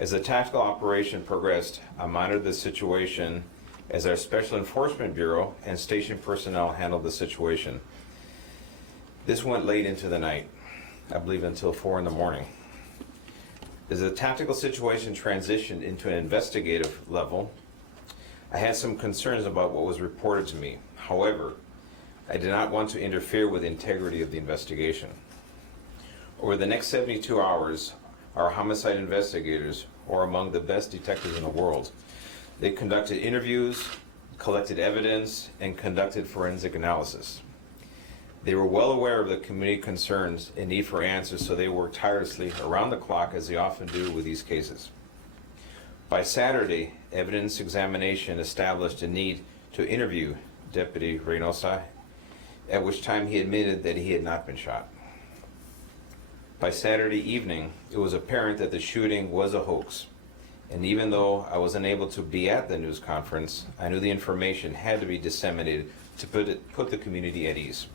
As the tactical operation progressed, I monitored the situation as our Special Enforcement Bureau and station personnel handled the situation. This went late into the night, I believe until 4 in the morning. As the tactical situation transitioned into an investigative level, I had some concerns about what was reported to me. However, I did not want to interfere with the integrity of the investigation. Over the next 72 hours, our homicide investigators, who are among the best detectives in the world, they conducted interviews, collected evidence, and conducted forensic analysis. They were well aware of the community concerns and need for answers, so they worked tirelessly around the clock, as they often do with these cases. By Saturday, evidence examination established a need to interview Deputy Reynosa, at which time he admitted that he had not been shot. By Saturday evening, it was apparent that the shooting was a hoax. And even though I was unable to be at the news conference, I knew the information had to be disseminated to put the community at ease.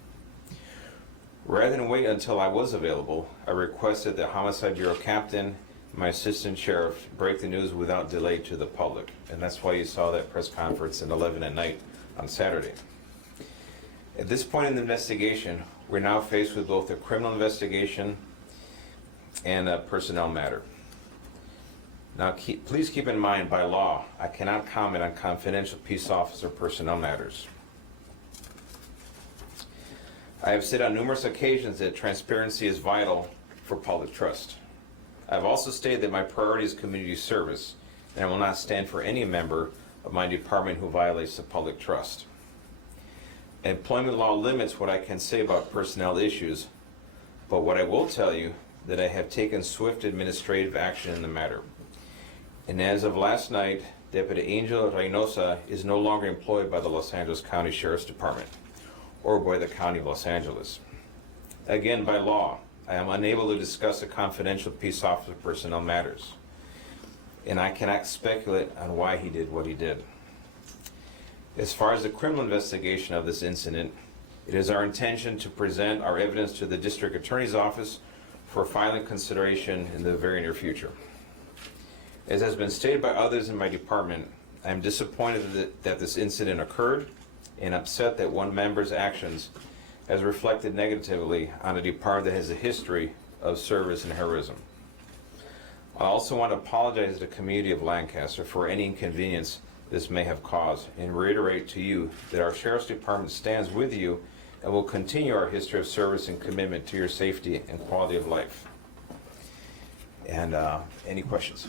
Rather than wait until I was available, I requested the Homicide Bureau Captain and my Assistant Sheriff break the news without delay to the public. And that's why you saw that press conference at 11 at night on Saturday. At this point in the investigation, we're now faced with both a criminal investigation and a personnel matter. Now, please keep in mind, by law, I cannot comment on confidential peace officer personnel matters. I have said on numerous occasions that transparency is vital for public trust. I've also stated that my priority is community service, and I will not stand for any member of my department who violates the public trust. Employment law limits what I can say about personnel issues, but what I will tell you that I have taken swift administrative action in the matter. And as of last night, Deputy Angel Reynosa is no longer employed by the Los Angeles County Sheriff's Department or by the County of Los Angeles. Again, by law, I am unable to discuss the confidential peace officer personnel matters, and I cannot speculate on why he did what he did. As far as the criminal investigation of this incident, it is our intention to present our evidence to the District Attorney's Office for final consideration in the very near future. As has been stated by others in my department, I am disappointed that this incident occurred and upset that one member's actions has reflected negatively on a department that has a history of service and heroism. I also want to apologize to the community of Lancaster for any inconvenience this may have caused, and reiterate to you that our Sheriff's Department stands with you and will continue our history of service and commitment to your safety and quality of life. And any questions?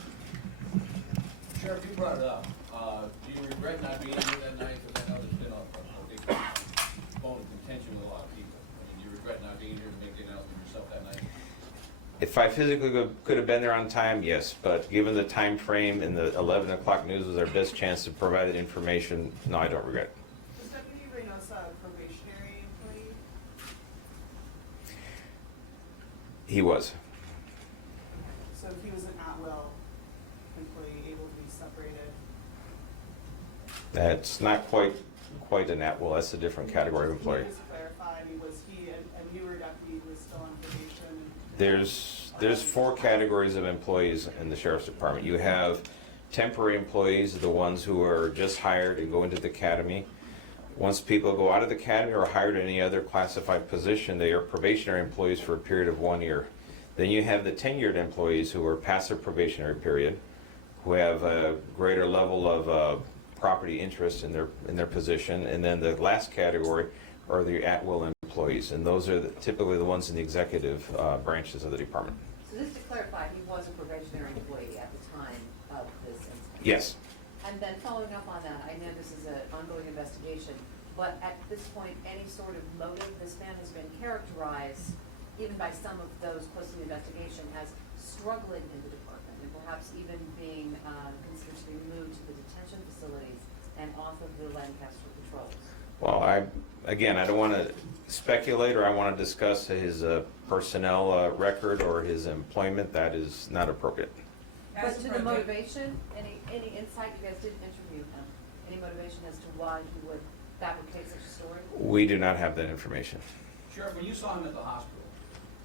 Sheriff, you brought it up. Do you regret not being here that night? Because I know there's been a big bone of contention with a lot of people. I mean, do you regret not being here to make the announcement yourself that night? If I physically could have been there on time, yes, but given the time frame and the 11 o'clock news was our best chance to provide that information, no, I don't regret. Was Deputy Reynosa a probationary employee? He was. So he was an at-will employee, able to be separated? That's not quite an at-will, that's a different category of employee. Can you just clarify, I mean, was he a newer deputy who was still on probation? There's 4 categories of employees in the Sheriff's Department. You have temporary employees, the ones who are just hired and go into the academy. Once people go out of the academy or hired in any other classified position, they are probationary employees for a period of 1 year. Then you have the tenured employees who are past their probationary period, who have a greater level of property interest in their position. And then the last category are the at-will employees, and those are typically the ones in the executive branches of the department. So just to clarify, he was a probationary employee at the time of this incident? Yes. And then following up on that, I know this is an ongoing investigation, but at this point, any sort of motive? This man has been characterized, even by some of those close to the investigation, as struggling in the department, and perhaps even being considered to be moved to the detention facilities and off of the Lancaster patrols. Well, I don't want to speculate, or I want to discuss his personnel record or his employment. That is not appropriate. But to the motivation, any insight? You guys didn't interview him. Any motivation as to why he would fabricate such a story? We do not have that information. Sheriff, when you saw him at the hospital,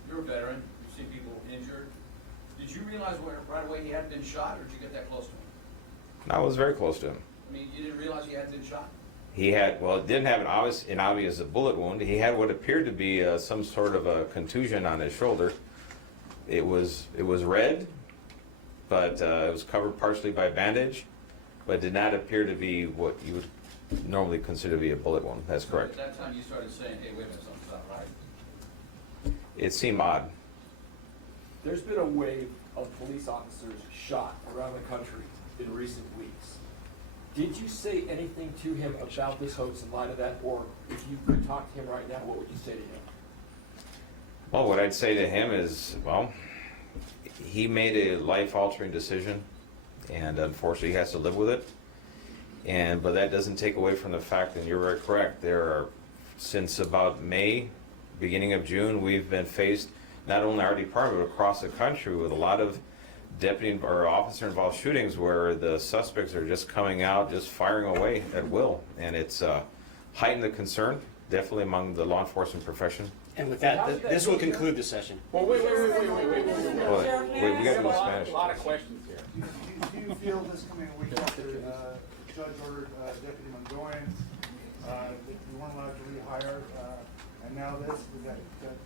you're a veteran, you've seen people injured. Did you realize right away he had been shot, or did you get that close to him? I was very close to him. I mean, you didn't realize he had been shot? He had, well, it didn't have an obvious bullet wound. He had what appeared to be some sort of a contusion on his shoulder. It was red, but it was covered partially by bandage, but did not appear to be what you would normally consider to be a bullet wound. That's correct. At that time, you started saying, hey, wait a minute, something's not right. It seemed odd. There's been a wave of police officers shot around the country in recent weeks. Did you say anything to him about this hoax in light of that, or if you could talk to him right now, what would you say to him? Well, what I'd say to him is, well, he made a life-altering decision, and unfortunately he has to live with it. But that doesn't take away from the fact, and you're very correct, there are, since about May, beginning of June, we've been faced, not only our department, but across the country, with a lot of deputy or officer-involved shootings where the suspects are just coming out, just firing away at will. And it's heightened the concern, definitely among the law enforcement profession. And with that, this will conclude the session. Well, wait. Well, wait, we got to do Spanish. A lot of questions here. Do you feel this coming a week after Judge ordered Deputy Mondoyan that you weren't allowed to rehire, and now this,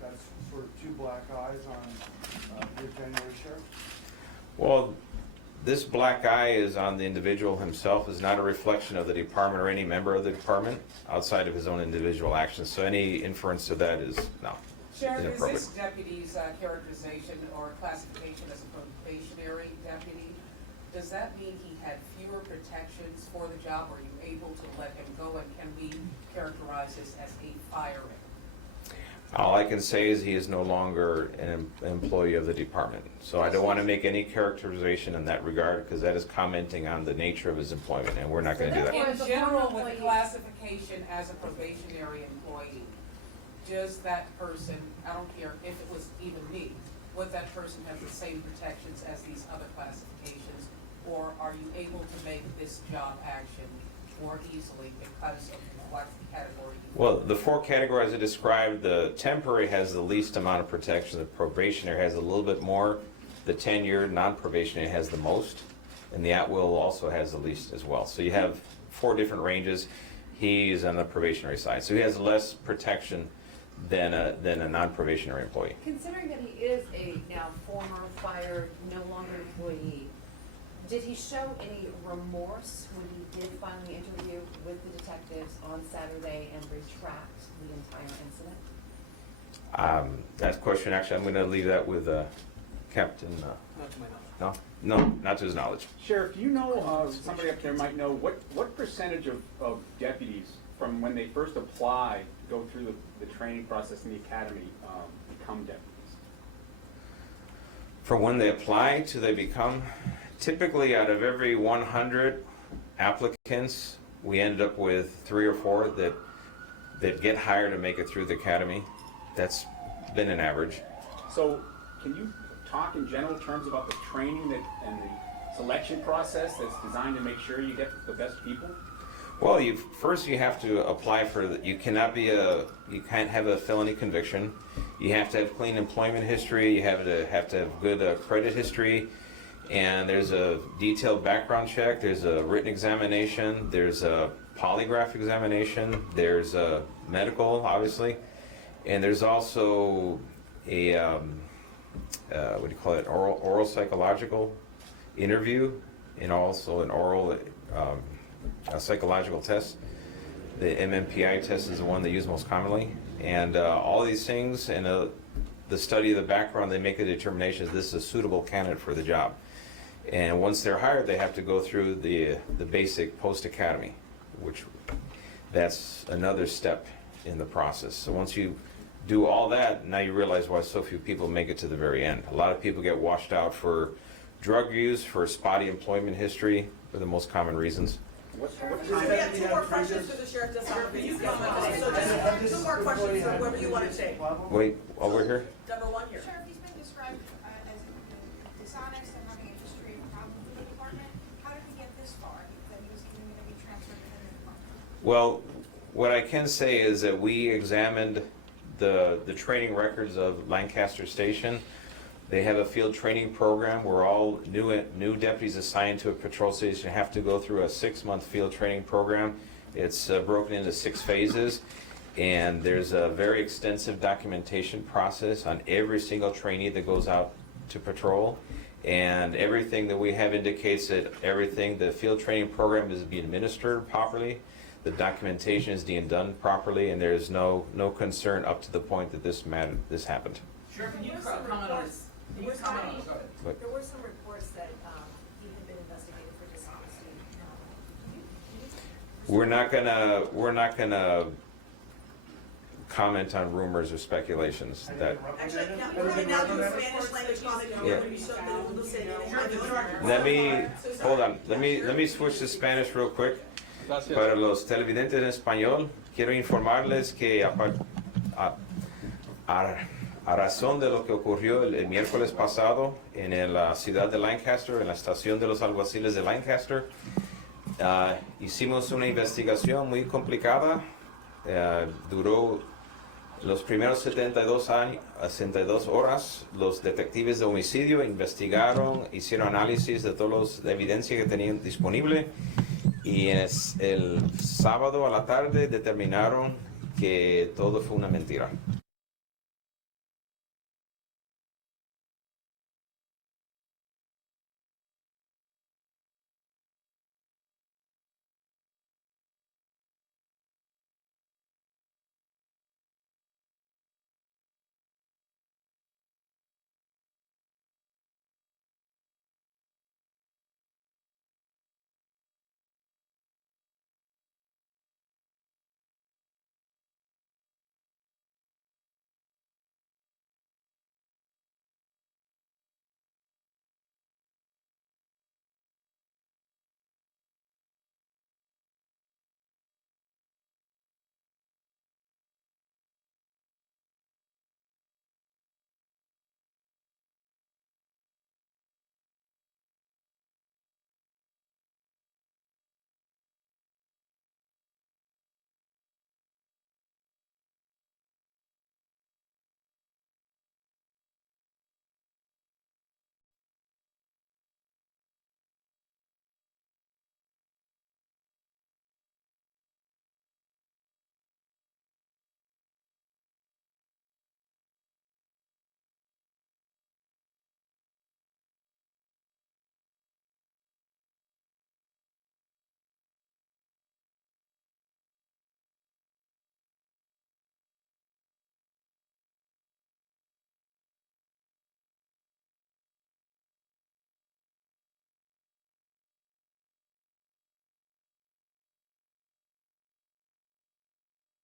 that's sort of two black eyes on your January sheriff? Well, this black eye is on the individual himself, is not a reflection of the department or any member of the department outside of his own individual actions. So any inference to that is, no, Sheriff, is inappropriate. this deputy's characterization or classification as a probationary deputy, does that mean he had fewer protections for the job? Are you able to let him go, and can we characterize this as a firing? All I can say is he is no longer an employee of the department. So I don't want to make any characterization in that regard, because that is commenting on the nature of his employment, and we're not going to do that. In general, with the classification as a probationary employee, does that person, I don't care if it was even me, would that person have the same protections as these other classifications? Or are you able to make this job action more easily because of what category you? Well, the four categories I described, the temporary has the least amount of protection, the probationary has a little bit more, the tenured non-probationary has the most, and the at-will also has the least as well. So you have four different ranges. He's on the probationary side, so he has less protection than a non-probationary employee. Considering that he is a now former fired, no longer employee, did he show any remorse when he did finally interview with the detectives on Saturday and retract the entire incident? That question, actually, I'm going to leave that with Captain. Not to my knowledge. No, not to his knowledge. Sheriff, do you know, somebody up there might know, what percentage of deputies from when they first apply, go through the training process in the academy, become deputies? From when they apply to they become, typically out of every 100 applicants, we ended up with 3 or 4 that get hired and make it through the academy. That's been an average. So, can you talk in general terms about the training and the selection process that's designed to make sure you get the best people? Well, first you have to apply for you can't have a felony conviction. You have to have clean employment history. You have to have good credit history, and there's a detailed background check. There's a written examination. There's a polygraph examination. There's a medical, obviously, and there's also a what do you call it? Oral psychological interview, and also an oral. A psychological test. The MMPI test is the one they use most commonly, and all these things and the study of the background, they make a determination if this is a suitable candidate for the job. And once they're hired, they have to go through the basic post-academy, which that's another step in the process. So once you do all that, now you realize why so few people make it to the very end. A lot of people get washed out for drug use, for spotty employment history, for the most common reasons. What We have 2 more questions for the sheriff this time. Can you comment on it? So just 2 more questions, or whatever you want to take. Wait, over here. Number 1 here. Sheriff, he's been described as dishonest and having a history of problems with the department. How did he get this far, that he was even going to be transferred within the department? Well, what I can say is that we examined the training records of Lancaster Station They have a field training program where all new deputies assigned to a patrol station have to go through a 6-month field training program. It's broken into 6 phases, and there's a very extensive documentation process on every single trainee that goes out to patrol. And everything that we have indicates that the field training program is being administered properly, the documentation is being done properly, and there's no concern up to the point that this happened. Sheriff, can you There were some comment on reports- Can you comment on it? Go ahead. But There were some reports that he had been investigated for dishonesty. we're not gonna comment on rumors or speculations. That Actually, now, we're going now to a Spanish language comment. Yeah. Let me hold on. Let me switch to Spanish real quick. Para los televidentes en español, quiero informarles que a razón de lo que ocurrió el miércoles pasado en la ciudad de Lancaster, en la estación de los alguaciles de Lancaster, hicimos una investigación muy complicada. Duró los primeros 72 horas. Los detectives de homicidio investigaron, hicieron análisis de toda la evidencia que tenían disponible, y el sábado a la tarde determinaron que todo fue una mentira.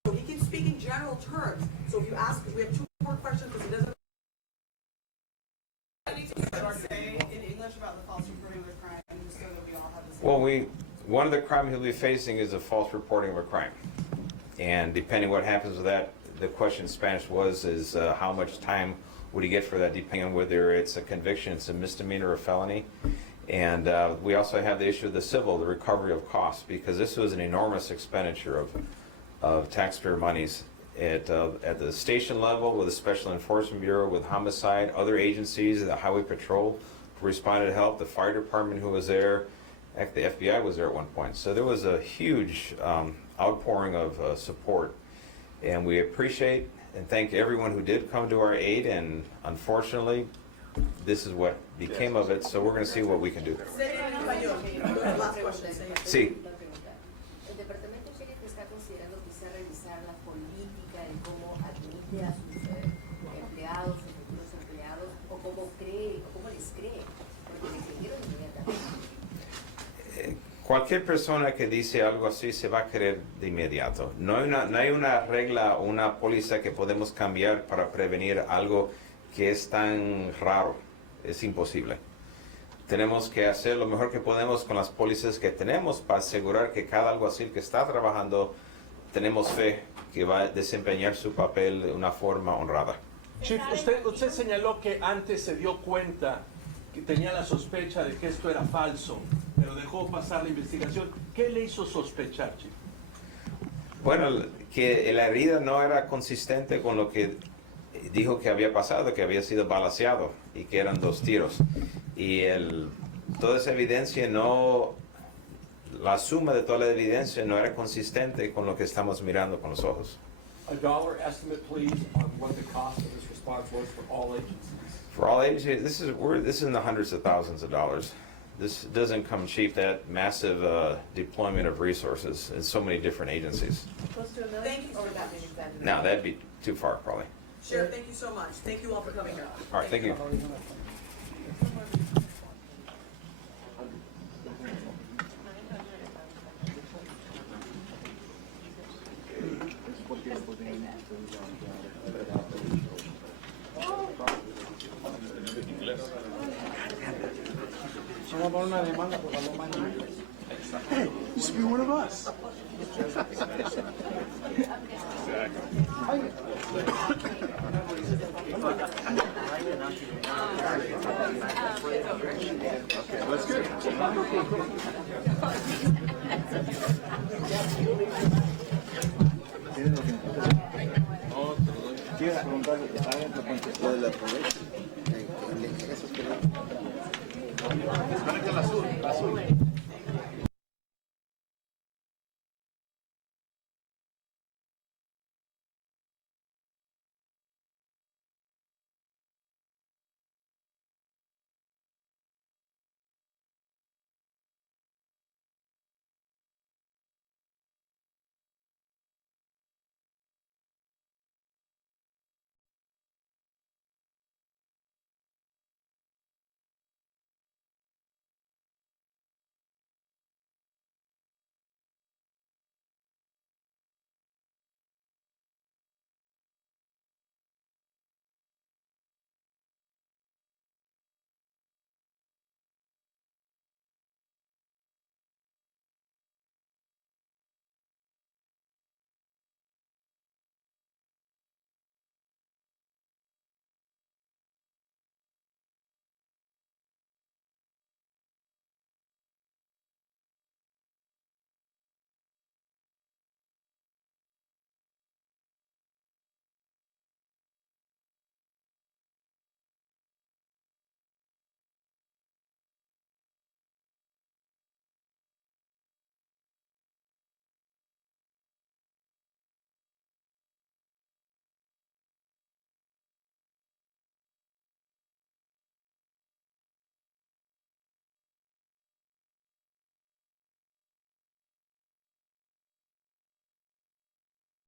So he can speak in general terms. So if you ask, we have 2 more questions because it doesn't say in English about the false reporting of the crime, just so that we all have the same. Well, one of the crimes he'll be facing is a false reporting of a crime. And depending what happens with that, the question in Spanish is how much time would he get for that, depending on whether it's a conviction, it's a misdemeanor or a felony. And we also have the issue of the recovery of costs, because this was an enormous expenditure of taxpayer monies at the station level, with the Special Enforcement Bureau, with homicide, other agencies, the Highway Patrol who responded to help, the fire department who was there, heck, the FBI was there at one point. So there was a huge outpouring of support, and we appreciate and thank everyone who did come to our aid, and unfortunately, this is what became of it, so we're going to see what we can do. Say it in español. Last question, say it. Sí. El departamento sheriff está considerando quizá revisar la política en cómo admite a sus empleados, sus futuros empleados, o cómo les cree, porque les dijeron inmediatamente. Cualquier persona que dice algo así se va a creer de inmediato. No hay una regla o una póliza que podemos cambiar para prevenir algo que es tan raro. Es imposible. Tenemos que hacer lo mejor que podemos con las pólizas que tenemos para asegurar que cada alguacil que está trabajando, tenemos fe que va a desempeñar su papel de una forma honrada. Chief, usted señaló que antes se dio cuenta que tenía la sospecha de que esto era falso, pero dejó pasar la investigación. ¿Qué le hizo sospechar, Chief? Bueno, que la herida no era consistente con lo que dijo que había pasado, que había sido balaceado y que eran 2 tiros. Y toda esa evidencia no, la suma de toda la evidencia no era consistente con lo que estamos mirando con los ojos. A dollar estimate, please, on what the cost of this response was for all agencies. For all agencies, this is in the hundreds of thousands of dollars. This doesn't come cheap, that massive deployment of resources in so many different agencies. Close to $1 million, Thank you or so would that much. be exaggerated? Now, that'd be too far, probably. Sheriff, thank you so much. Thank you all for coming up. All right, thank you. Used to be one of us. That's good. Azul.